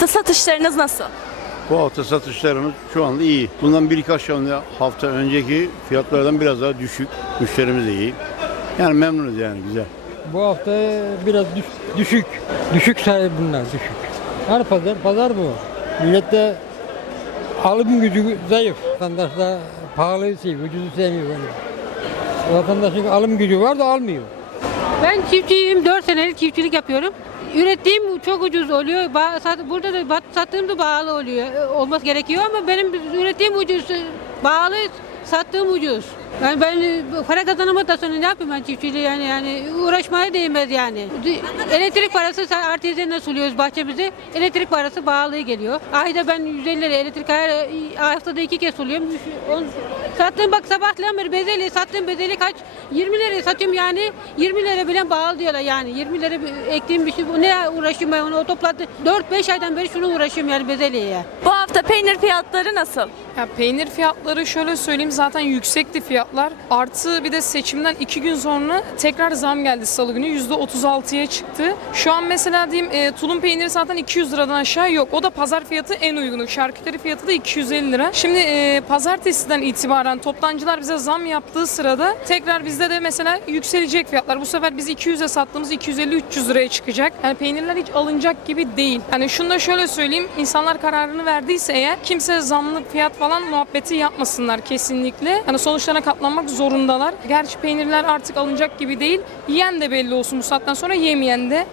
hafta satışlarınız nasıl? Bu hafta satışlarımız şu anda iyi. Bundan birkaç hafta önceki fiyatlardan biraz daha düşük. Müşterimiz de iyi. Yani memnunuz yani güzel. Bu hafta biraz düş- düşük. Düşük sayı bunlar düşük. Her pazar pazar bu. Millette alım gücü zayıf. Vatandaş da pahalı seviyor, ucuzu sevmiyor böyle. Vatandaşın alım gücü var da almıyor. Ben çiftçiyim. 4 senelik çiftçilik yapıyorum. Ürettiğim çok ucuz oluyor. Burada da sattığım da pahalı oluyor. E, Olması gerekiyor ama benim ürettiğim ucuz. e, Pahalı, sattığım ucuz. Yani ben e, para kazanamadan sonra ne yapayım ben çiftçiliği yani yani uğraşmaya değmez yani. Elektrik parası sa- artezyenle suluyoruz bahçemizi. Elektrik parası pahalıya geliyor. Ayda ben 150 lira elektrik her haftada iki kez suluyorum. Sattığım bak sabahleyin beri bezelye sattığım bezelye kaç? 20 liraya satıyorum yani 20 lira bile pahalı diyorlar yani 20 lira ektiğim bir şey ne uğraşıyorum ben onu o topladı 4-5 aydan beri şunu uğraşıyorum yani bezelyeye. Bu hafta peynir fiyatları nasıl? Ya peynir fiyatları şöyle söyleyeyim zaten yüksekti fiyatlar. Artı bir de seçimden iki gün sonra tekrar zam geldi salı günü. %36'ya çıktı. Şu an mesela diyeyim e, tulum peyniri zaten 200 liradan aşağı yok. O da pazar fiyatı en uygunu. Şarküteri fiyatı da 250 lira. Şimdi e, pazartesiden itibaren toptancılar bize zam yaptığı sırada tekrar bizde de mesela yükselecek fiyatlar. Bu sefer biz 200'e sattığımız 250-300 liraya çıkacak. Yani peynirler hiç alınacak gibi değil. Hani şunu da şöyle söyleyeyim. insanlar kararını verdiyse eğer kimse zamlı fiyat falan muhabbeti yapmasınlar kesinlikle. Hani sonuçlarına katlanmak zorundalar. Gerçi peynirler artık alınacak gibi değil. Yiyen de belli olsun bu saatten sonra yemeyen de.